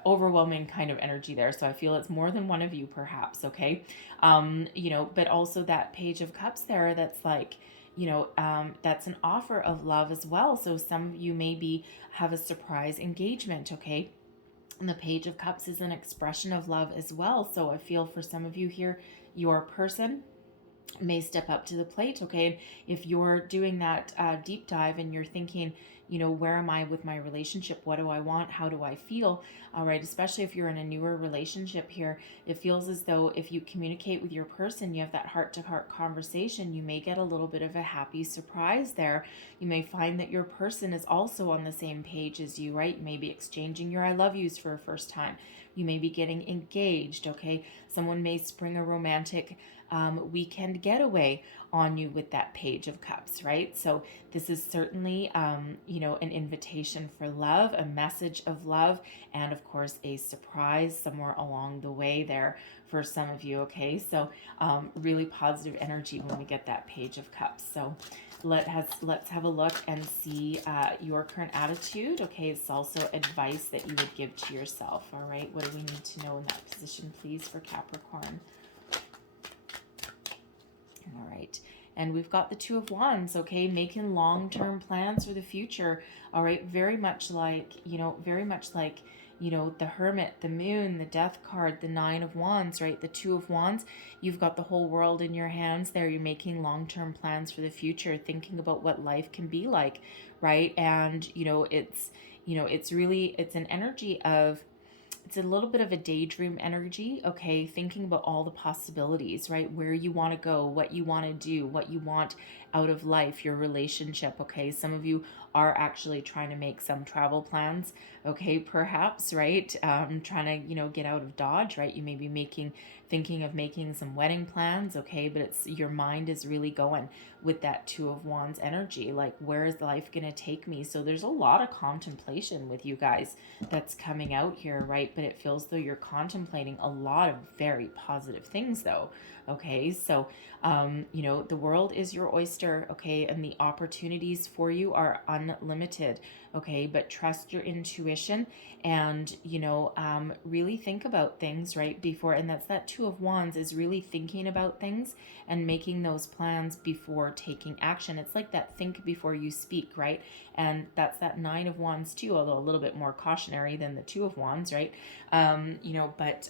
Overwhelming kind of energy there. So I feel it's more than one of you perhaps, okay. But also that Page of Cups there, that's like, that's an offer of love as well. So some of you maybe have a surprise engagement, okay. And the Page of Cups is an expression of love as well. So I feel for some of you here, your person may step up to the plate, okay? If you're doing that deep dive and you're thinking, where am I with my relationship? What do I want? How do I feel? All right, especially if you're in a newer relationship here, it feels as though if you communicate with your person, you have that heart-to-heart conversation, you may get a little bit of a happy surprise there. You may find that your person is also on the same page as you, right? You may be exchanging your I love yous for a first time. You may be getting engaged, okay? Someone may spring a romantic weekend getaway on you with that Page of Cups, right? So this is certainly, an invitation for love, a message of love, and of course a surprise somewhere along the way there for some of you, okay? So really positive energy when we get that Page of Cups. So let's have a look and see your current attitude, okay? It's also advice that you would give to yourself, all right? What do we need to know in that position, please, for Capricorn? All right. And we've got the Two of Wands, okay? Making long-term plans for the future. All right. Very much like, the Hermit, the Moon, the Death card, the Nine of Wands, right? The Two of Wands, you've got the whole world in your hands there. You're making long-term plans for the future, thinking about what life can be like, right? And, it's an energy of, it's a little bit of a daydream energy, okay? Thinking about all the possibilities, right? Where you want to go, what you want to do, what you want out of life, your relationship, okay? Some of you are actually trying to make some travel plans, okay? Perhaps, right? Trying to, get out of Dodge, right? You may be thinking of making some wedding plans, okay? But it's, your mind is really going with that Two of Wands energy. Like, where is life going to take me? So there's a lot of contemplation with you guys that's coming out here, right? But it feels though you're contemplating a lot of very positive things though, okay? So, the world is your oyster, okay? And the opportunities for you are unlimited, okay? But trust your intuition and, really think about things, right? Before, and that's that Two of Wands is really thinking about things and making those plans before taking action. It's like that think before you speak, right? And that's that Nine of Wands too, although a little bit more cautionary than the Two of Wands, right? But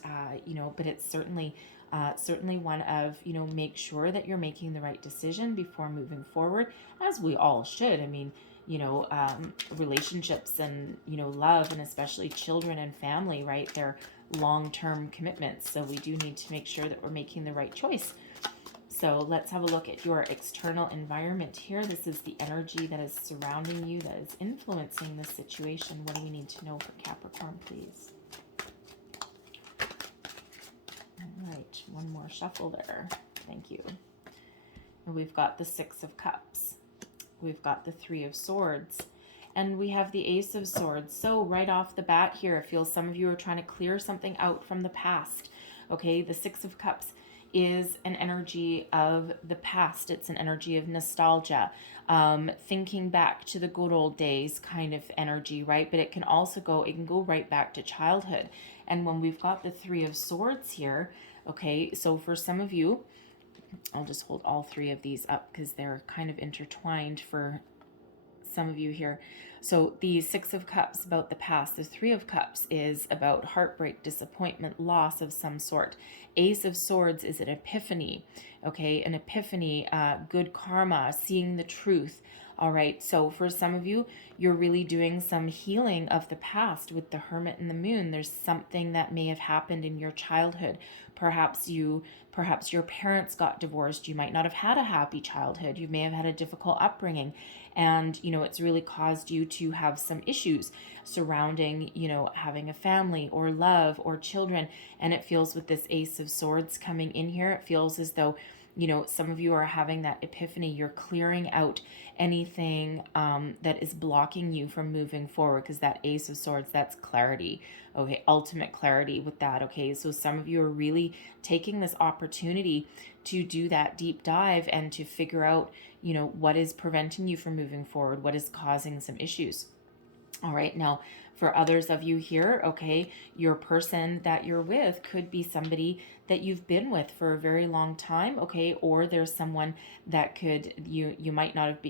it's certainly one of, make sure that you're making the right decision before moving forward, as we all should. I mean, relationships and, love, and especially children and family, right? They're long-term commitments. So we do need to make sure that we're making the right choice. So let's have a look at your external environment here. This is the energy that is surrounding you, that is influencing the situation. What do we need to know for Capricorn, please? All right, one more shuffle there. Thank you. And we've got the Six of Cups. We've got the Three of Swords. And we have the Ace of Swords. So right off the bat here, I feel some of you are trying to clear something out from the past. Okay, the Six of Cups is an energy of the past. It's an energy of nostalgia, thinking back to the good old days kind of energy, right? But it can go right back to childhood. And when we've got the Three of Swords here, Okay, so for some of you, I'll just hold all three of these up because they're kind of intertwined for some of you here. So the Six of Cups about the past. The Three of Cups is about heartbreak, disappointment, loss of some sort. Ace of Swords is an epiphany. Okay, an epiphany, good karma, seeing the truth. All right, so for some of you, you're really doing some healing of the past with the Hermit and the Moon. There's something that may have happened in your childhood. Perhaps your parents got divorced. You might not have had a happy childhood. You may have had a difficult upbringing, and it's really caused you to have some issues surrounding having a family or love or children. And it feels, with this Ace of Swords coming in here, it feels as though some of you are having that epiphany. You're clearing out anything that is blocking you from moving forward, because that Ace of Swords, that's clarity. Okay, ultimate clarity with that. Okay, so some of you are really taking this opportunity to do that deep dive and to figure out what is preventing you from moving forward, what is causing some issues. All right, now for others of you here, okay, your person that you're with could be somebody that you've been with for a very long time, okay, or there's someone that could you might not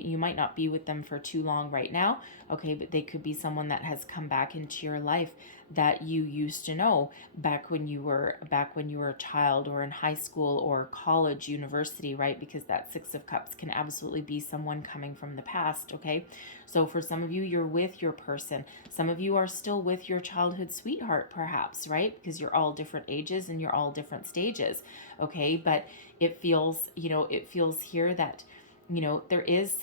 be with them for too long right now, okay, but they could be someone that has come back into your life that you used to know back when you were a child, or in high school or college, university, right? Because that Six of Cups can absolutely be someone coming from the past, okay? So for some of you, you're with your person. Some of you are still with your childhood sweetheart, perhaps, right? Because you're all different ages and you're all different stages, okay? But it feels here that there is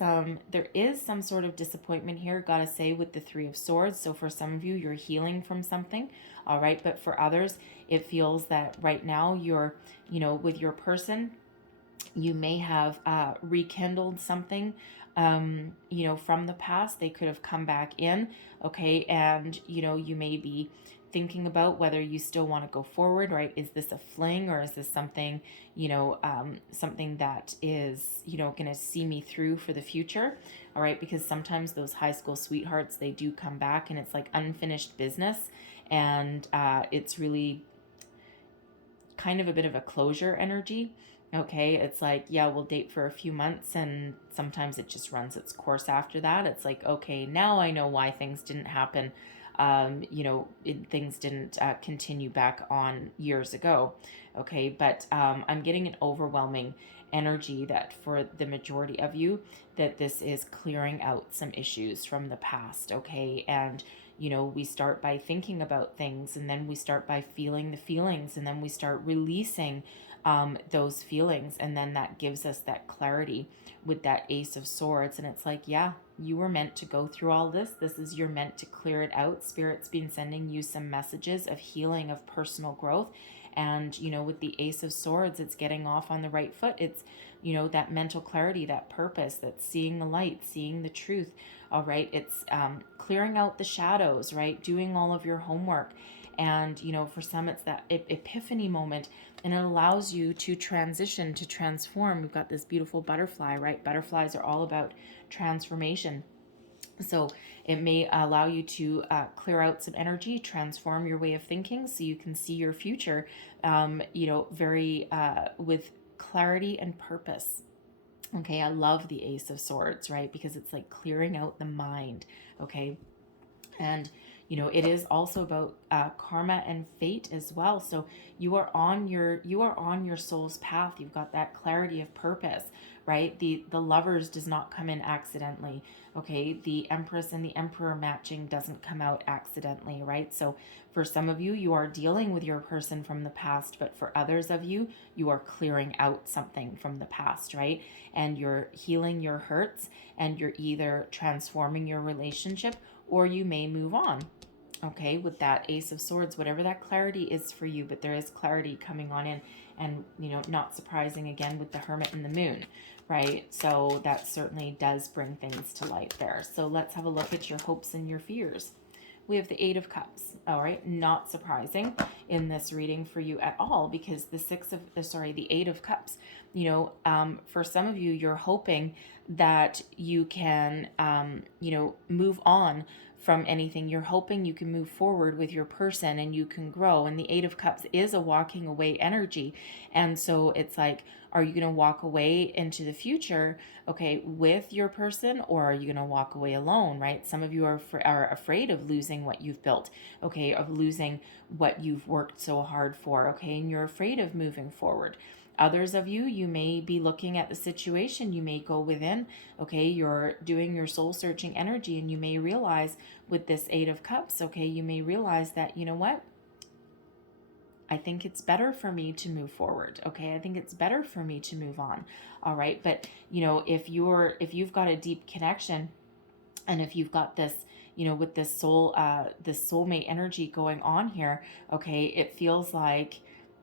some sort of disappointment here, gotta say, with the Three of Swords. So for some of you, you're healing from something, all right? But for others, it feels that right now you're with your person, you may have rekindled something from the past. They could have come back in, okay? And you may be thinking about whether you still want to go forward, right? Is this a fling, or is this something something that is going to see me through for the future? All right, because sometimes those high school sweethearts, they do come back, and it's like unfinished business, and it's really kind of a bit of a closure energy. Okay, it's like, yeah, we'll date for a few months, and sometimes it just runs its course after that. It's like, okay, now I know why things didn't happen. Things didn't continue back on years ago. Okay, but I'm getting an overwhelming energy that for the majority of you, that this is clearing out some issues from the past. Okay, and we start by thinking about things, and then we start by feeling the feelings, and then we start releasing those feelings, and then that gives us that clarity with that Ace of Swords. And it's like, yeah, you were meant to go through all this. You're meant to clear it out. Spirit's been sending you some messages of healing, of personal growth. And with the Ace of Swords, it's getting off on the right foot. It's that mental clarity, that purpose, that's seeing the light, seeing the truth. All right, it's clearing out the shadows, right? Doing all of your homework. And for some, it's that epiphany moment, and it allows you to transition, to transform. We've got this beautiful butterfly, right? Butterflies are all about transformation. So it may allow you to clear out some energy, transform your way of thinking, so you can see your future, very with clarity and purpose. Okay, I love the Ace of Swords, right? Because it's like clearing out the mind. Okay, and it is also about karma and fate as well. So you are on your soul's path. You've got that clarity of purpose, right? The Lovers does not come in accidentally. Okay, the Empress and the Emperor matching doesn't come out accidentally, right? So for some of you, you are dealing with your person from the past, but for others of you, you are clearing out something from the past, right? And you're healing your hurts, and you're either transforming your relationship, or you may move on. Okay, with that Ace of Swords, whatever that clarity is for you, but there is clarity coming on in, and not surprising again with the Hermit and the Moon, right? So that certainly does bring things to light there. So let's have a look at your hopes and your fears. We have the Eight of Cups. All right, not surprising in this reading for you at all, because the Eight of Cups, for some of you, you're hoping that you can, move on from anything. You're hoping you can move forward with your person and you can grow. And the Eight of Cups is a walking away energy. And so it's like, are you going to walk away into the future, okay, with your person, or are you going to walk away alone, right? Some of you are afraid of losing what you've built, okay, of losing what you've worked so hard for, okay, and you're afraid of moving forward. Others of you, you may be looking at the situation, you may go within, okay, you're doing your soul searching energy, and you may realize with this Eight of Cups, okay, you may realize that, you know what, I think it's better for me to move forward. Okay. I think it's better for me to move on. All right. But if you've got a deep connection, and if you've got this, with this this soulmate energy going on here, okay, it feels like,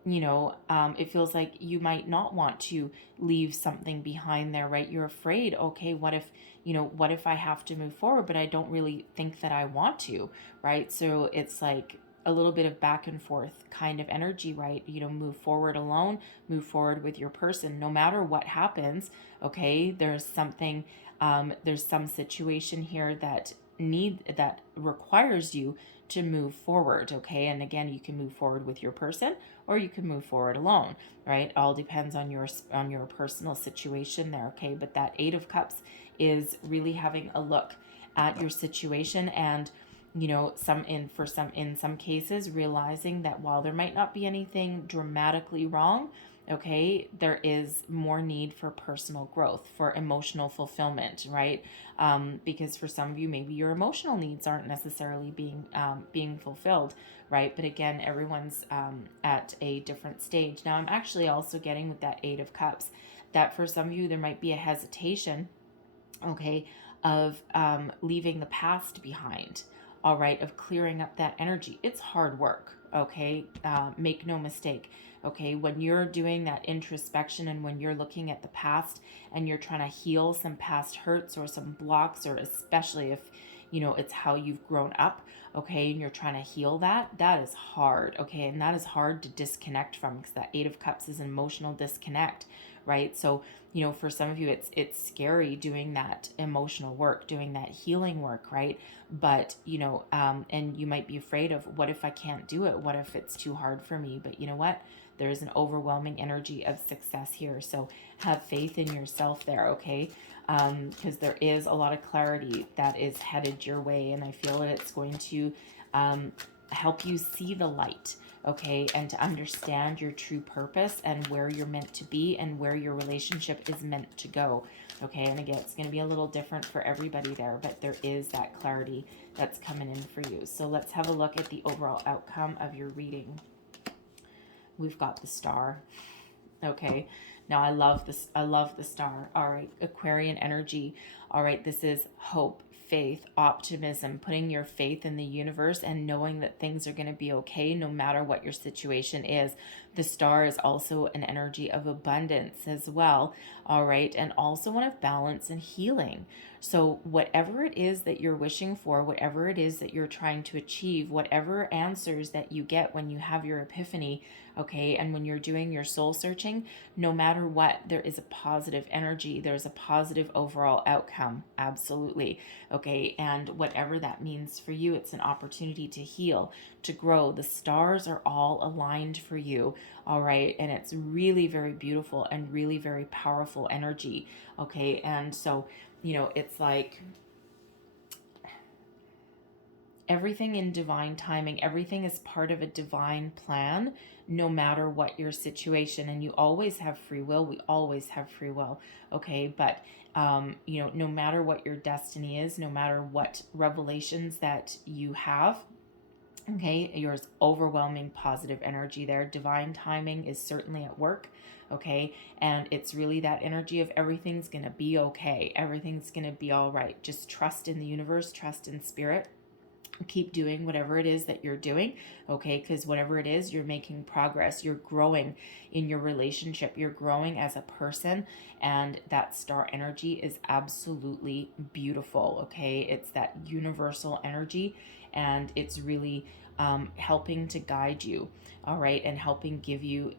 it feels like you might not want to leave something behind there, right? You're afraid, okay, what if I have to move forward, but I don't really think that I want to, right? So it's like a little bit of back and forth kind of energy, right? Move forward alone, move forward with your person, no matter what happens, okay? There's some situation here that requires you to move forward, okay? And again, you can move forward with your person, or you can move forward alone, right? All depends on your personal situation there, okay? But that Eight of Cups is really having a look at your situation, and in some cases realizing that while there might not be anything dramatically wrong, okay, there is more need for personal growth, for emotional fulfillment, right? Because for some of you, maybe your emotional needs aren't necessarily being fulfilled, right? But again, everyone's at a different stage. Now, I'm actually also getting with that Eight of Cups that for some of you, there might be a hesitation, okay, of leaving the past behind, all right, of clearing up that energy. It's hard work, okay? Make no mistake, okay? When you're doing that introspection, and when you're looking at the past and you're trying to heal some past hurts or some blocks, or especially if, it's how you've grown up, okay, and you're trying to heal that is hard, okay? And that is hard to disconnect from, because that Eight of Cups is an emotional disconnect, right? So, for some of you, it's scary doing that emotional work, doing that healing work, right? But, and you might be afraid of, what if I can't do it? What if it's too hard for me? But you know what? There is an overwhelming energy of success here. So have faith in yourself there, okay? Because there is a lot of clarity that is headed your way, and I feel that it's going to help you see the light, okay, and to understand your true purpose and where you're meant to be and where your relationship is meant to go, okay? And again, it's going to be a little different for everybody there, but there is that clarity that's coming in for you. So let's have a look at the overall outcome of your reading. We've got the Star, okay? Now, I love this. I love the Star. All right, Aquarian energy. All right, this is hope, faith, optimism, putting your faith in the universe and knowing that things are going to be okay no matter what your situation is. The Star is also an energy of abundance as well, all right, and also one of balance and healing. So whatever it is that you're wishing for, whatever it is that you're trying to achieve, whatever answers that you get when you have your epiphany, okay, and when you're doing your soul searching, no matter what, there is a positive energy. There's a positive overall outcome. Absolutely. Okay. And whatever that means for you, it's an opportunity to heal, to grow. The stars are all aligned for you. All right. And it's really very beautiful and really very powerful energy. Okay. And so, it's like everything in divine timing, everything is part of a divine plan, no matter what your situation. And you always have free will. We always have free will. Okay. But, no matter what your destiny is, no matter what revelations that you have, okay, yours overwhelming positive energy there. Divine timing is certainly at work. Okay. And it's really that energy of everything's going to be okay. Everything's going to be all right. Just trust in the universe, trust in spirit. Keep doing whatever it is that you're doing, okay? Because whatever it is, you're making progress. You're growing in your relationship. You're growing as a person, and that Star energy is absolutely beautiful, okay? It's that universal energy, and it's really helping to guide you, all right, and helping give you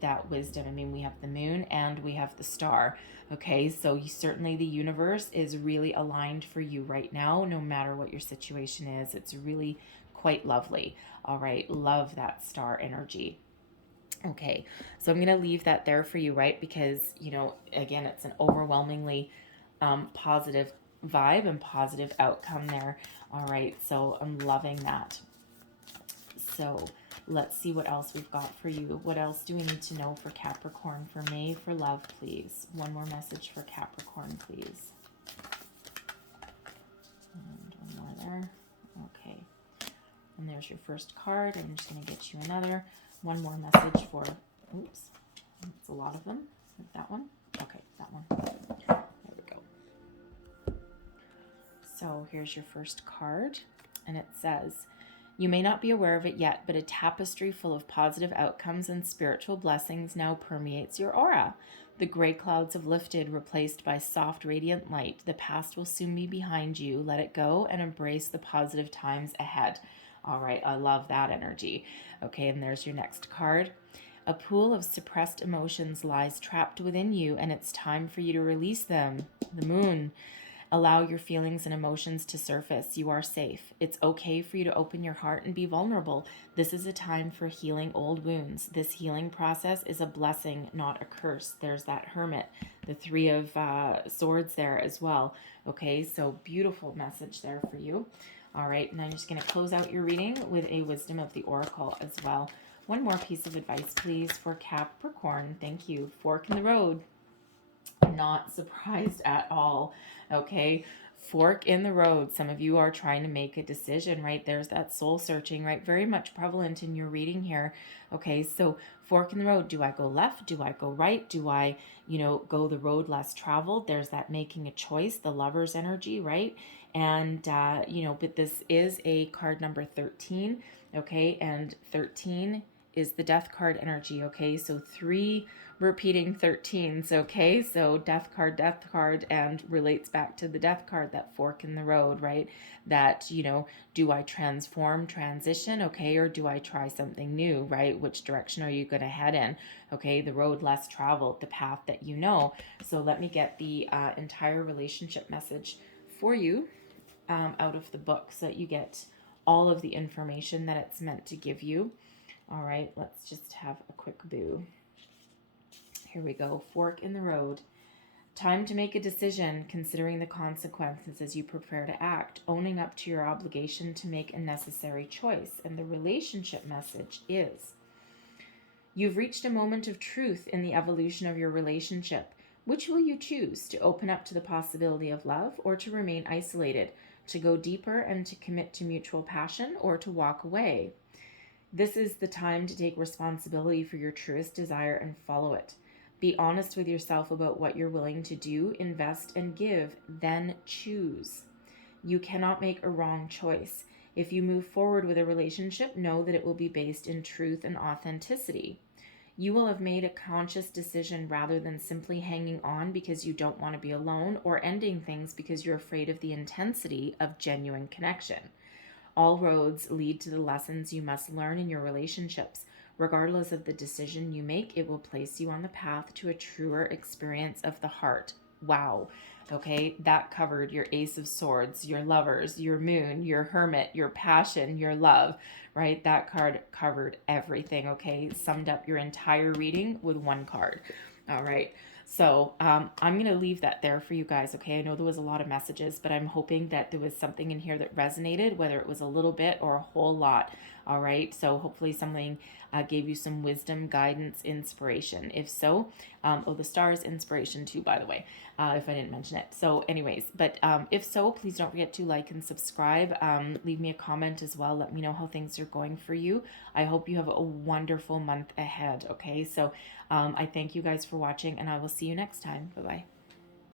that wisdom. I mean, we have the moon and we have the star. Okay, so certainly the universe is really aligned for you right now, no matter what your situation is. It's really quite lovely. All right, love that star energy. Okay, so I'm going to leave that there for you, right? Because, again, it's an overwhelmingly positive vibe and positive outcome there. All right, so I'm loving that. So let's see what else we've got for you. What else do we need to know for Capricorn for May for love, please? One more message for Capricorn, please. And one more there. Okay. And there's your first card. I'm just going to get you another. One more message for, oops, it's a lot of them. That one? Okay, that one. There we go. So here's your first card, and it says, you may not be aware of it yet, but a tapestry full of positive outcomes and spiritual blessings now permeates your aura. The gray clouds have lifted, replaced by soft, radiant light. The past will soon be behind you. Let it go and embrace the positive times ahead. All right, I love that energy. Okay, and there's your next card. A pool of suppressed emotions lies trapped within you, and it's time for you to release them. The moon. Allow your feelings and emotions to surface. You are safe. It's okay for you to open your heart and be vulnerable. This is a time for healing old wounds. This healing process is a blessing, not a curse. There's that hermit, the Three of Swords there as well. Okay, so beautiful message there for you. All right, and I'm just going to close out your reading with a wisdom of the oracle as well. One more piece of advice, please, for Capricorn. Thank you. Fork in the road. Not surprised at all. Okay, fork in the road. Some of you are trying to make a decision, right? There's that soul searching, right? Very much prevalent in your reading here. Okay, so fork in the road. Do I go left? Do I go right? Do I, go the road less traveled? There's that making a choice, the lover's energy, right? And, but this is a card number 13, okay? And 13 is the death card energy, okay? So 3 repeating 13s, okay? So death card, and relates back to the death card, that fork in the road, right? That, do I transform, transition, okay? Or do I try something new, right? Which direction are you going to head in? Okay, the road less traveled, the path that you know. So let me get the entire relationship message for you out of the book so that you get all of the information that it's meant to give you. All right, let's just have a quick boo. Here we go. Fork in the road. Time to make a decision, considering the consequences as you prepare to act, owning up to your obligation to make a necessary choice. And the relationship message is, you've reached a moment of truth in the evolution of your relationship. Which will you choose, to open up to the possibility of love or to remain isolated, to go deeper and to commit to mutual passion, or to walk away? This is the time to take responsibility for your truest desire and follow it. Be honest with yourself about what you're willing to do, invest, and give, then choose. You cannot make a wrong choice. If you move forward with a relationship, know that it will be based in truth and authenticity. You will have made a conscious decision rather than simply hanging on because you don't want to be alone, or ending things because you're afraid of the intensity of genuine connection. All roads lead to the lessons you must learn in your relationships. Regardless of the decision you make, it will place you on the path to a truer experience of the heart. Wow. Okay, that covered your Ace of Swords, your lovers, your moon, your hermit, your passion, your love, right? That card covered everything, okay? Summed up your entire reading with one card. All right. So I'm going to leave that there for you guys, okay? I know there was a lot of messages, but I'm hoping that there was something in here that resonated, whether it was a little bit or a whole lot, all right? So hopefully something gave you some wisdom, guidance, inspiration. If so, the star is inspiration too, by the way, if I didn't mention it. So anyways, but if so, please don't forget to like and subscribe. Leave me a comment as well. Let me know how things are going for you. I hope you have a wonderful month ahead, okay? So I thank you guys for watching, and I will see you next time. Bye-bye.